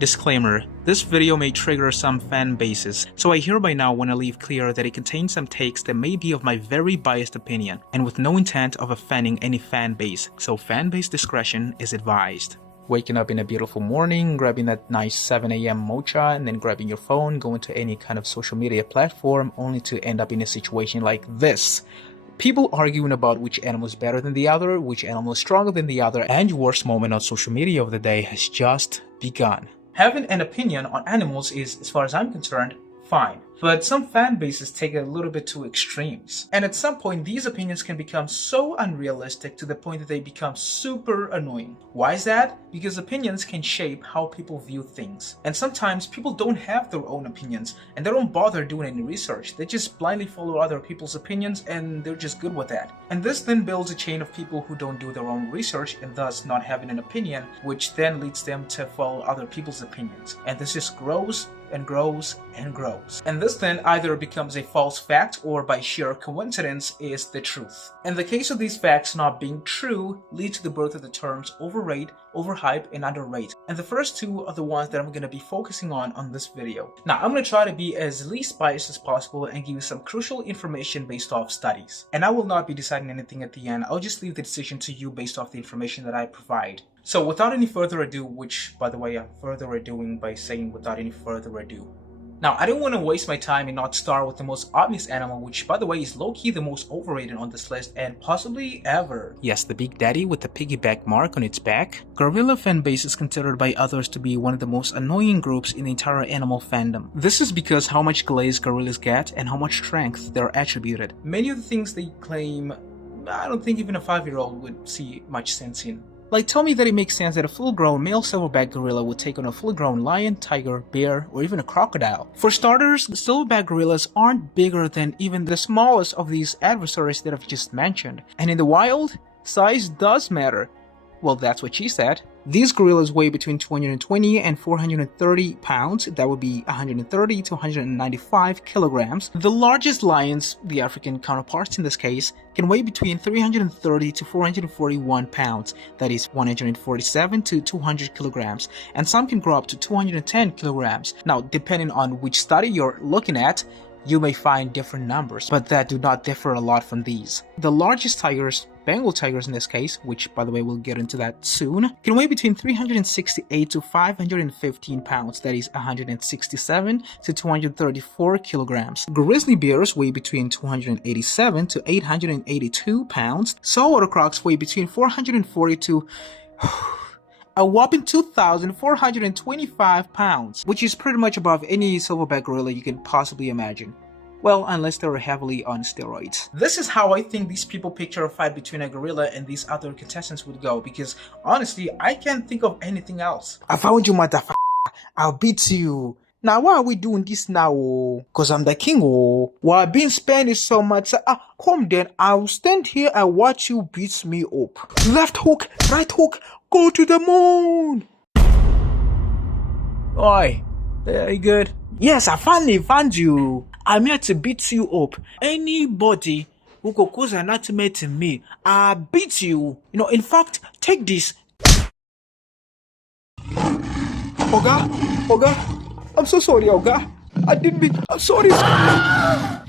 Disclaimer: this video may trigger some fan bases, so I hereby now want to leave clear that it contains some takes that may be of my very biased opinion, and with no intent of offending any fan base, so fan base discretion is advised. Waking up in a beautiful morning, grabbing that nice 7 a.m. mocha, and then grabbing your phone, going to any kind of social media platform, only to end up in a situation like this. People arguing about which animal is better than the other, which animal is stronger than the other, and your worst moment on social media of the day has just begun. Having an opinion on animals is, as far as I'm concerned, fine. But some fan bases take it a little bit to extremes. And at some point, these opinions can become so unrealistic to the point that they become super annoying. Why is that? Because opinions can shape how people view things. And sometimes people don't have their own opinions, and they don't bother doing any research. They just blindly follow other people's opinions, and they're just good with that. And this then builds a chain of people who don't do their own research, and thus not having an opinion, which then leads them to follow other people's opinions. And this just grows and grows and grows. And this then either becomes a false fact or by sheer coincidence is the truth. And the case of these facts not being true leads to the birth of the terms overrate, overhype, and underrate. And the first two are the ones that I'm going to be focusing on this video. Now, I'm going to try to be as least biased as possible and give you some crucial information based off studies. And I will not be deciding anything at the end. I'll just leave the decision to you based off the information that I provide. So without any further ado, which by the way I'm further adoing by saying without any further ado. Now, I don't want to waste my time and not start with the most obvious animal, which by the way is low-key the most overrated on this list and possibly ever. Yes, the big daddy with the piggyback mark on its back. Gorilla fan base is considered by others to be one of the most annoying groups in the entire animal fandom. This is because how much glaze gorillas get and how much strength they're attributed. Many of the things they claim, I don't think even a 5-year-old would see much sense in. Like, tell me that it makes sense that a full-grown male silverback gorilla would take on a full-grown lion, tiger, bear, or even a crocodile. For starters, silverback gorillas aren't bigger than even the smallest of these adversaries that I've just mentioned. And in the wild, size does matter. Well, that's what she said. These gorillas weigh between 220 and 430 pounds, that would be 130 to 195 kilograms. The largest lions, the African counterparts in this case, can weigh between 330 to 441 pounds, that is 147 to 200 kilograms, and some can grow up to 210 kilograms. Now, depending on which study you're looking at, you may find different numbers, but that do not differ a lot from these. The largest tigers, Bengal tigers in this case, which by the way we'll get into that soon, can weigh between 368 to 515 pounds, that is 167 to 234 kilograms. Grizzly bears weigh between 287 to 882 pounds. Saltwater crocs weigh between 440 to a whopping 2,425 pounds, which is pretty much above any silverback gorilla you can possibly imagine. Well, unless they're heavily on steroids. This is how I think these people picture a fight between a gorilla and these other contestants would go, because honestly, I can't think of anything else. I found you, motherfucker. I'll beat you. Now, why are we doing this now? Cause I'm the king. Well, I've been spending so much. Come then, I'll stand here and watch you beat me up. Left hook, right hook, go to the moon. Oi, are you good? Yes, I finally found you. I'm here to beat you up. Anybody who could cause an ultimate to me, I'll beat you. You know, in fact, take this. Oga, I'm so sorry, Oga. I didn't mean. I'm sorry. I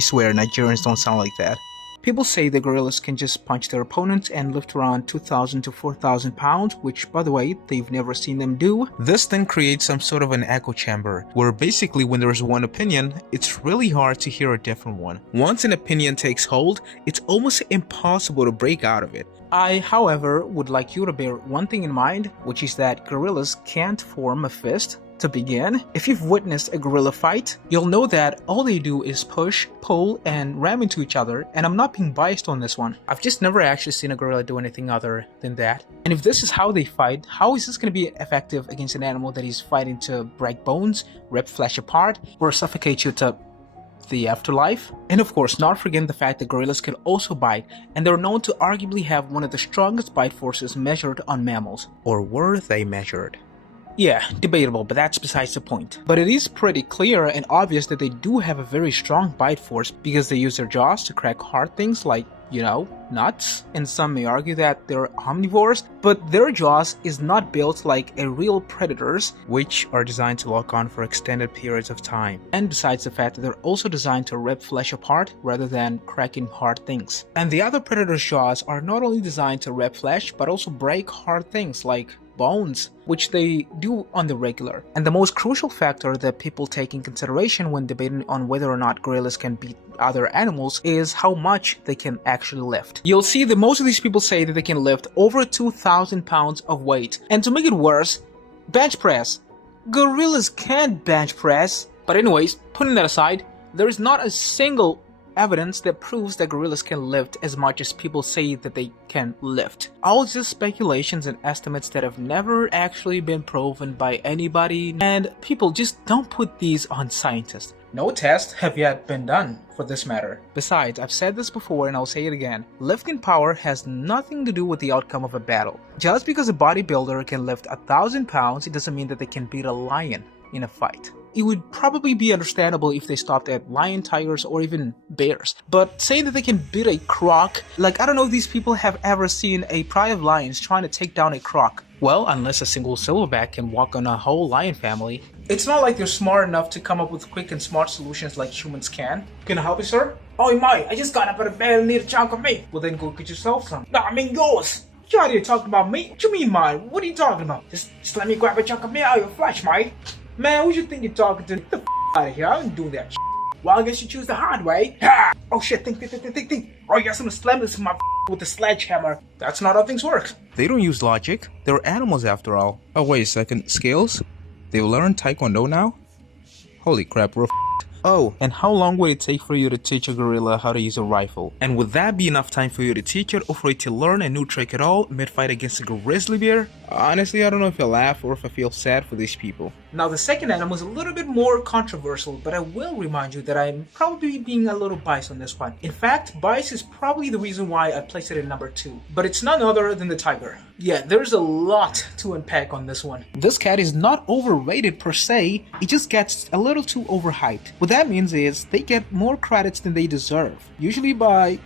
swear, Nigerians don't sound like that. People say the gorillas can just punch their opponents and lift around 2,000 to 4,000 pounds, which, by the way, they've never seen them do. This then creates some sort of an echo chamber, where basically when there's one opinion, it's really hard to hear a different one. Once an opinion takes hold, it's almost impossible to break out of it. I, however, would like you to bear one thing in mind, which is that gorillas can't form a fist. To begin, if you've witnessed a gorilla fight, you'll know that all they do is push, pull, and ram into each other, and I'm not being biased on this one. I've just never actually seen a gorilla do anything other than that. And if this is how they fight, how is this going to be effective against an animal that is fighting to break bones, rip flesh apart, or suffocate you to the afterlife? And of course, not forgetting the fact that gorillas can also bite, and they're known to arguably have one of the strongest bite forces measured on mammals. Or were they measured? Yeah, debatable, but that's besides the point. But it is pretty clear and obvious that they do have a very strong bite force because they use their jaws to crack hard things like nuts. And some may argue that they're omnivores, but their jaws is not built like a real predator's, which are designed to lock on for extended periods of time. And besides the fact that they're also designed to rip flesh apart rather than cracking hard things. And the other predator's jaws are not only designed to rip flesh, but also break hard things like bones, which they do on the regular. And the most crucial factor that people take in consideration when debating on whether or not gorillas can beat other animals is how much they can actually lift. You'll see that most of these people say that they can lift over 2,000 pounds of weight. And to make it worse, bench press. Gorillas can't bench press. But anyways, putting that aside, there is not a single evidence that proves that gorillas can lift as much as people say that they can lift. All just speculations and estimates that have never actually been proven by anybody, and people just don't put these on scientists. No tests have yet been done for this matter. Besides, I've said this before and I'll say it again, lifting power has nothing to do with the outcome of a battle. Just because a bodybuilder can lift 1,000 pounds, it doesn't mean that they can beat a lion in a fight. It would probably be understandable if they stopped at lion, tigers, or even bears. But saying that they can beat a croc, like I don't know if these people have ever seen a pride of lions trying to take down a croc. Well, unless a single silverback can walk on a whole lion family. It's not like they're smart enough to come up with quick and smart solutions like humans can. Can I help you, sir? Oh, mate, I just got up out of bed and need a chunk of meat. Well, then go get yourself some. No, I mean yours. You out here talking about meat? What you mean mine? What are you talking about? Just let me grab a chunk of meat out of your flesh, mate. Man, who you think you're talking to? Get the out of here. I don't do that shit. Well, I guess you choose the hard way. Ha! Oh shit, think. Oh, yes, I'm gonna slam this in my with the sledgehammer. That's not how things work. They don't use logic. They're animals after all. Oh, wait a second. Scales? They learn Taekwondo now? Holy crap, we're Oh, and how long would it take for you to teach a gorilla how to use a rifle? And would that be enough time for you to teach it or for it to learn a new trick at all mid-fight against a grizzly bear? Honestly, I don't know if I laugh or if I feel sad for these people. Now, the second animal is a little bit more controversial, but I will remind you that I'm probably being a little biased on this one. In fact, bias is probably the reason why I placed it at number 2. But it's none other than the tiger. Yeah, there's a lot to unpack on this one. This cat is not overrated per se, it just gets a little too overhyped. What that means is they get more credits than they deserve, usually by,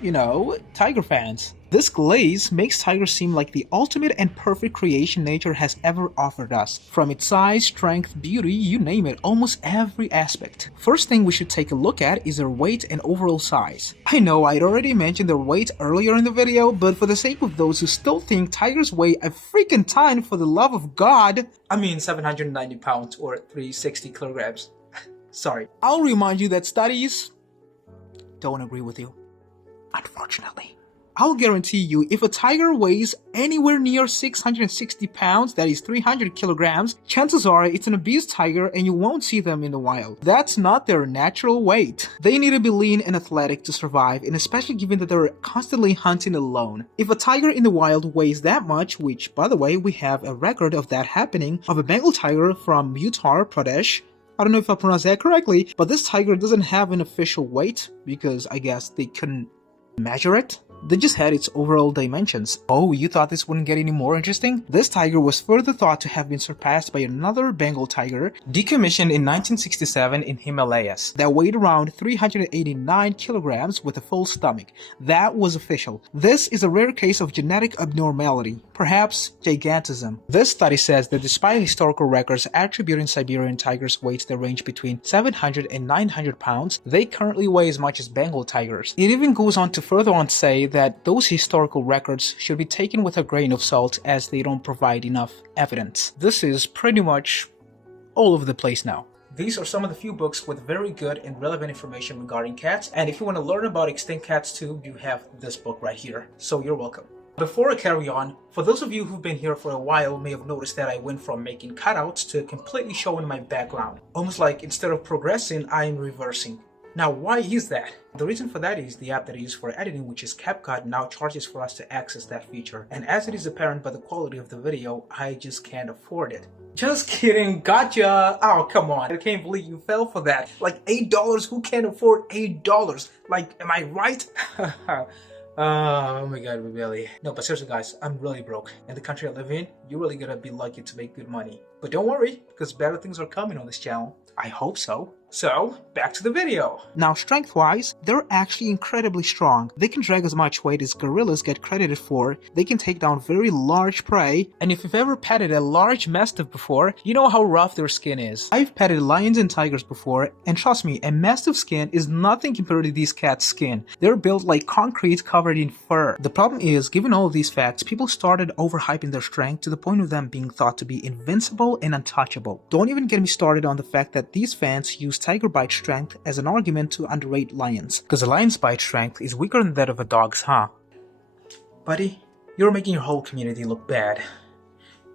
tiger fans. This glaze makes tiger seem like the ultimate and perfect creation nature has ever offered us. From its size, strength, beauty, you name it, almost every aspect. First thing we should take a look at is their weight and overall size. I know I'd already mentioned their weight earlier in the video, but for the sake of those who still think tigers weigh a freaking ton, for the love of God, I mean 790 pounds or 360 kilograms. Sorry. I'll remind you that studies don't agree with you, unfortunately. I'll guarantee you, if a tiger weighs anywhere near 660 pounds, that is 300 kilograms, chances are it's an obese tiger and you won't see them in the wild. That's not their natural weight. They need to be lean and athletic to survive, and especially given that they're constantly hunting alone. If a tiger in the wild weighs that much, which by the way, we have a record of that happening, of a Bengal tiger from Uttar Pradesh, I don't know if I pronounced that correctly, but this tiger doesn't have an official weight because I guess they couldn't measure it. They just had its overall dimensions. Oh, you thought this wouldn't get any more interesting? This tiger was further thought to have been surpassed by another Bengal tiger, decommissioned in 1967 in Himalayas, that weighed around 389 kilograms with a full stomach. That was official. This is a rare case of genetic abnormality, perhaps gigantism. This study says that despite historical records attributing Siberian tigers weights that range between 700 and 900 pounds, they currently weigh as much as Bengal tigers. It even goes on to further say that those historical records should be taken with a grain of salt as they don't provide enough evidence. This is pretty much all over the place now. These are some of the few books with very good and relevant information regarding cats, and if you want to learn about extinct cats too, you have this book right here, so you're welcome. Before I carry on, for those of you who've been here for a while may have noticed that I went from making cutouts to completely showing my background. Almost like instead of progressing, I'm reversing. Now, why is that? The reason for that is the app that I use for editing, which is CapCut, now charges for us to access that feature. And as it is apparent by the quality of the video, I just can't afford it. Just kidding, gotcha! Oh, come on, I can't believe you fell for that. Like $8, who can't afford $8? Like, am I right? Oh my god, really. No, but seriously guys, I'm really broke. In the country I live in, you really gotta be lucky to make good money. But don't worry, because better things are coming on this channel. I hope so. So, back to the video. Now, strength-wise, they're actually incredibly strong. They can drag as much weight as gorillas get credited for, they can take down very large prey, and if you've ever petted a large mastiff before, you know how rough their skin is. I've petted lions and tigers before, and trust me, a mastiff skin is nothing compared to these cats' skin. They're built like concrete covered in fur. The problem is, given all of these facts, people started overhyping their strength to the point of them being thought to be invincible and untouchable. Don't even get me started on the fact that these fans use tiger bite strength as an argument to underrate lions, because a lion's bite strength is weaker than that of a dog's, huh? Buddy, you're making your whole community look bad.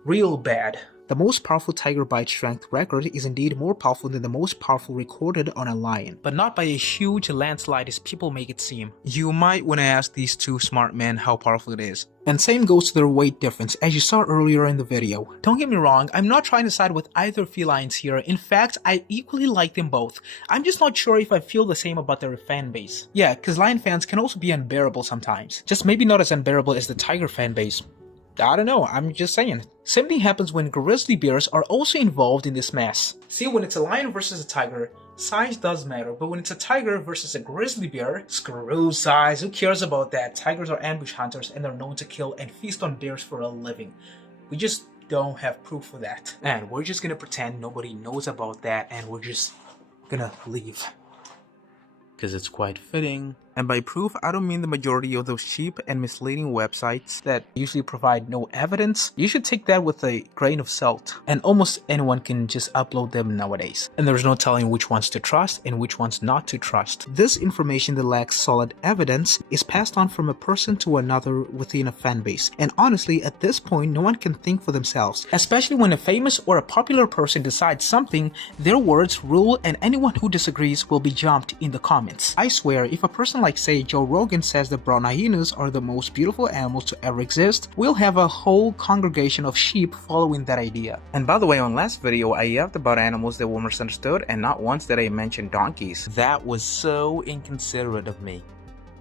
Real bad. The most powerful tiger bite strength record is indeed more powerful than the most powerful recorded on a lion, but not by a huge landslide as people make it seem. You might want to ask these two smart men how powerful it is. And same goes to their weight difference, as you saw earlier in the video. Don't get me wrong, I'm not trying to side with either felines here. In fact, I equally like them both. I'm just not sure if I feel the same about their fan base. Yeah, cause lion fans can also be unbearable sometimes. Just maybe not as unbearable as the tiger fan base. I don't know, I'm just saying. Same thing happens when grizzly bears are also involved in this mess. See, when it's a lion versus a tiger, size does matter, but when it's a tiger versus a grizzly bear, screw size, who cares about that? Tigers are ambush hunters and they're known to kill and feast on bears for a living. We just don't have proof for that. And we're just gonna pretend nobody knows about that and we're just gonna leave. Because it's quite fitting. And by proof, I don't mean the majority of those cheap and misleading websites that usually provide no evidence. You should take that with a grain of salt. And almost anyone can just upload them nowadays. And there's no telling which ones to trust and which ones not to trust. This information that lacks solid evidence is passed on from a person to another within a fan base. And honestly, at this point, no one can think for themselves. Especially when a famous or a popular person decides something, their words rule and anyone who disagrees will be jumped in the comments. I swear, if a person like say Joe Rogan says that brown hyenas are the most beautiful animals to ever exist, we'll have a whole congregation of sheep following that idea. And by the way, on last video, I yapped about animals that were misunderstood, and not once did I mention donkeys. That was so inconsiderate of me.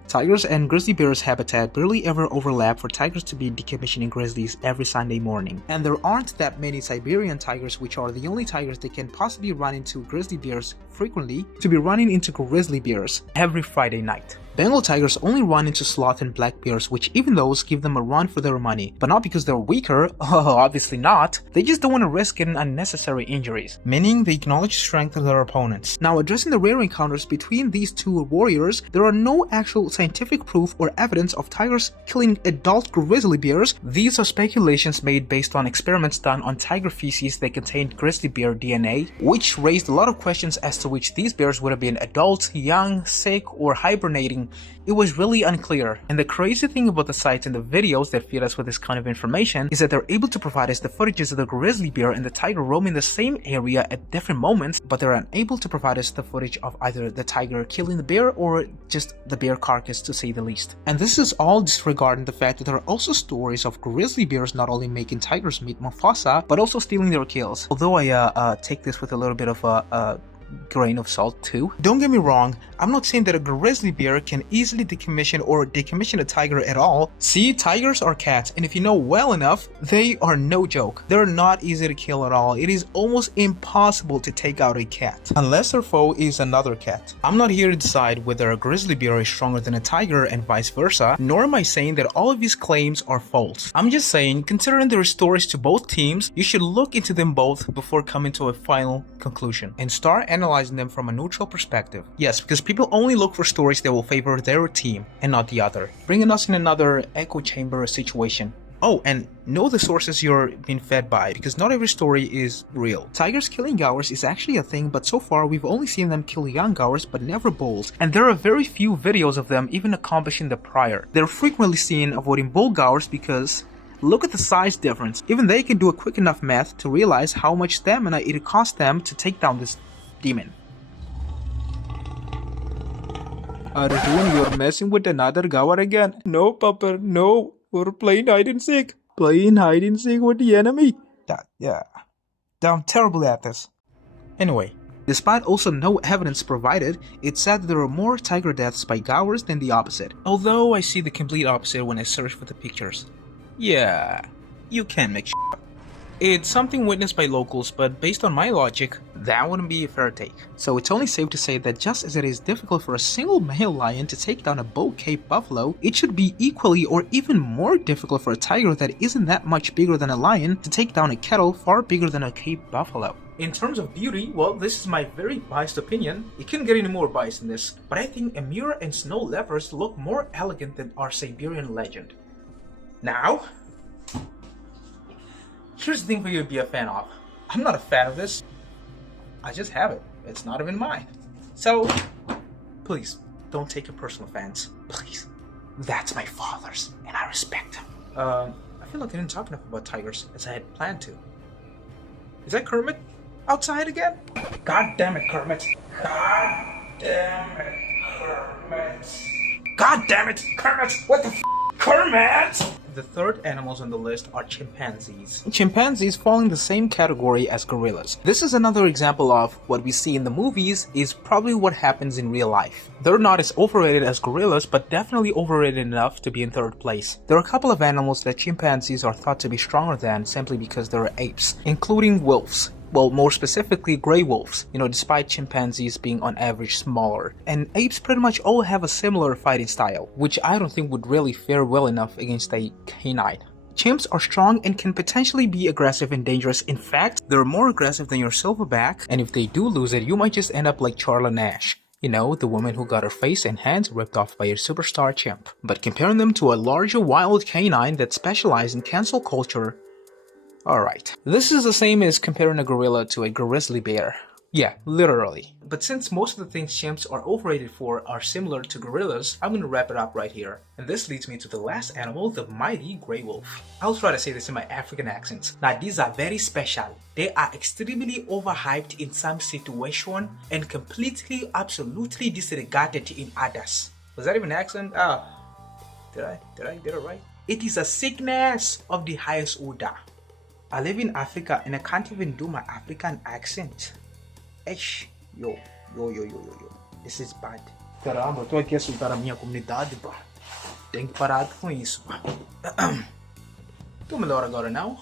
Tigers and grizzly bears' habitat barely ever overlap for tigers to be decommissioning grizzlies every Sunday morning. And there aren't that many Siberian tigers, which are the only tigers that can possibly run into grizzly bears frequently, to be running into grizzly bears every Friday night. Bengal tigers only run into sloth and black bears, which even those give them a run for their money, but not because they're weaker, obviously not, they just don't want to risk getting unnecessary injuries, meaning they acknowledge the strength of their opponents. Now, addressing the rare encounters between these two warriors, there are no actual scientific proof or evidence of tigers killing adult grizzly bears. These are speculations made based on experiments done on tiger feces that contained grizzly bear DNA, which raised a lot of questions as to which these bears would have been adult, young, sick, or hibernating. It was really unclear. And the crazy thing about the sites and the videos that feed us with this kind of information is that they're able to provide us the footages of the grizzly bear and the tiger roaming the same area at different moments, but they're unable to provide us the footage of either the tiger killing the bear or just the bear carcass, to say the least. And this is all disregarding the fact that there are also stories of grizzly bears not only making tigers meet Mufasa, but also stealing their kills. Although I take this with a little bit of a grain of salt too. Don't get me wrong, I'm not saying that a grizzly bear can easily decommission a tiger at all. See, tigers are cats, and if you know well enough, they are no joke. They're not easy to kill at all. It is almost impossible to take out a cat, unless their foe is another cat. I'm not here to decide whether a grizzly bear is stronger than a tiger and vice versa, nor am I saying that all of these claims are false. I'm just saying, considering there are stories to both teams, you should look into them both before coming to a final conclusion, and start analyzing them from a neutral perspective. Yes, because people only look for stories that will favor their team and not the other, bringing us in another echo chamber situation. Oh, and know the sources you're being fed by, because not every story is real. Tigers killing gaurs is actually a thing, but so far we've only seen them kill young gaurs but never bulls, and there are very few videos of them even accomplishing the prior. They're frequently seen avoiding bull gaurs because look at the size difference. Even they can do a quick enough math to realize how much stamina it cost them to take down this demon. Arjun, you're messing with another gaur again. No, Papa, no. We're playing hide and seek. Playing hide and seek with the enemy. Yeah. I'm terrible at this. Anyway, despite also no evidence provided, it's said that there are more tiger deaths by gaurs than the opposite. Although I see the complete opposite when I search for the pictures. Yeah, you can make shit up. It's something witnessed by locals, but based on my logic, that wouldn't be a fair take. So it's only safe to say that just as it is difficult for a single male lion to take down a bull-caped buffalo, it should be equally or even more difficult for a tiger that isn't that much bigger than a lion to take down a kettle far bigger than a caped buffalo. In terms of beauty, well, this is my very biased opinion. It couldn't get any more biased than this, but I think Emir and snow leopards look more elegant than our Siberian legend. Now, here's the thing for you to be a fan of. I'm not a fan of this. I just have it. It's not even mine. So, please, don't take it personal, fans. Please. That's my father's, and I respect him. I feel like I didn't talk enough about tigers as I had planned to. Is that Kermit? Outside again? God damn it, Kermit. God damn it, Kermit. God damn it, Kermit! What the f***? Kermit! The third animals on the list are chimpanzees. Chimpanzees fall in the same category as gorillas. This is another example of what we see in the movies is probably what happens in real life. They're not as overrated as gorillas, but definitely overrated enough to be in third place. There are a couple of animals that chimpanzees are thought to be stronger than simply because they're apes, including wolves. Well, more specifically, gray wolves, despite chimpanzees being on average smaller. And apes pretty much all have a similar fighting style, which I don't think would really fare well enough against a canine. Chimps are strong and can potentially be aggressive and dangerous. In fact, they're more aggressive than your silverback, and if they do lose it, you might just end up like Charla Nash. The woman who got her face and hands ripped off by a superstar chimp. But comparing them to a larger wild canine that specializes in cancel culture, alright. This is the same as comparing a gorilla to a grizzly bear. Yeah, literally. But since most of the things chimps are overrated for are similar to gorillas, I'm gonna wrap it up right here. And this leads me to the last animal, the mighty grey wolf. I'll try to say this in my African accents. Now these are very special. They are extremely overhyped in some situation and completely, absolutely disregarded in others. Was that even an accent? Did I get it right? It is a sickness of the highest order. I live in Africa and I can't even do my African accent. Eish, yo. This is bad. Caramba, eu tô aqui a soltar a minha comunidade, pá. Tem que parar com isso, pá. Tô melhor agora, não?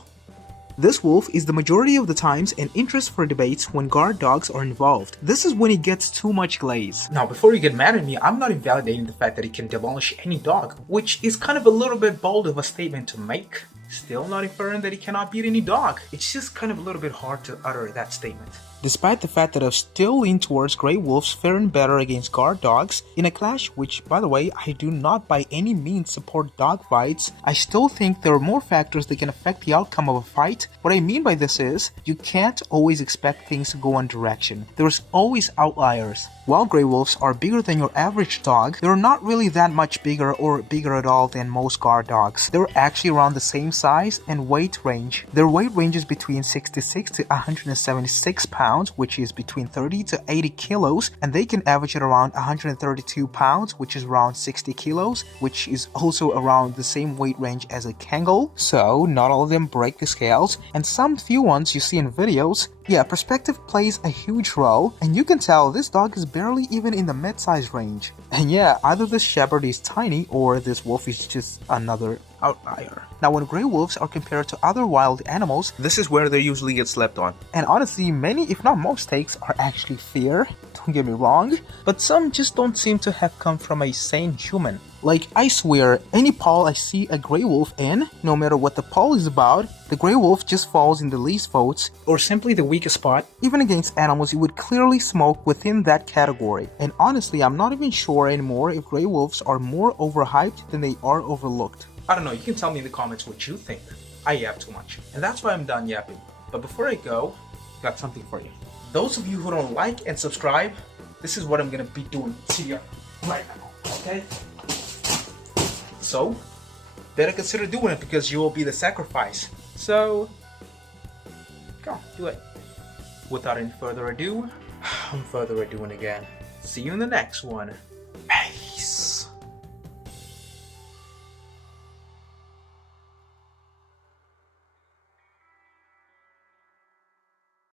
This wolf is the majority of the times an interest for debates when guard dogs are involved. This is when it gets too much glaze. Now, before you get mad at me, I'm not invalidating the fact that it can demolish any dog, which is kind of a little bit bold of a statement to make. Still not inferring that he cannot beat any dog. It's just kind of a little bit hard to utter that statement. Despite the fact that I still lean towards grey wolves faring better against guard dogs, in a clash which, by the way, I do not by any means support dog fights, I still think there are more factors that can affect the outcome of a fight. What I mean by this is, you can't always expect things to go one direction. There's always outliers. While grey wolves are bigger than your average dog, they're not really that much bigger or bigger at all than most guard dogs. They're actually around the same size and weight range. Their weight ranges between 66 to 176 pounds, which is between 30 to 80 kilos, and they can average at around 132 pounds, which is around 60 kilos, which is also around the same weight range as a kangaroo. So, not all of them break the scales, and some few ones you see in videos, yeah, perspective plays a huge role, and you can tell this dog is barely even in the mid-size range. And yeah, either this shepherd is tiny or this wolf is just another outlier. Now, when grey wolves are compared to other wild animals, this is where they usually get slept on. And honestly, many, if not most takes are actually fair, don't get me wrong, but some just don't seem to have come from a sane human. Like, I swear, any poll I see a grey wolf in, no matter what the poll is about, the grey wolf just falls in the least votes, or simply the weakest spot, even against animals you would clearly smoke within that category. And honestly, I'm not even sure anymore if grey wolves are more overhyped than they are overlooked. I don't know, you can tell me in the comments what you think. I yap too much. And that's why I'm done yapping. But before I go, got something for you. Those of you who don't like and subscribe, this is what I'm gonna be doing to you right now, okay? So, better consider doing it because you will be the sacrifice. So, go on, do it. Without any further ado, I'm further adoing again. See you in the next one.